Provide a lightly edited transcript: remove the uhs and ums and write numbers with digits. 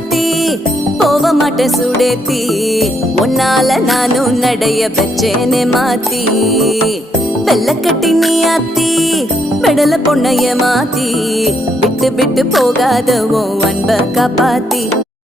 சாத்தி போக மாட்டேன் சுடேத்தி உன்னால நானும் நடைய வச்சேனே மாத்தி வெள்ளக்கட்டி நீ ஆத்தி பெடல பொண்ணைய மாத்தி விட்டு விட்டு போகாத உன் அன்ப காப்பாத்தி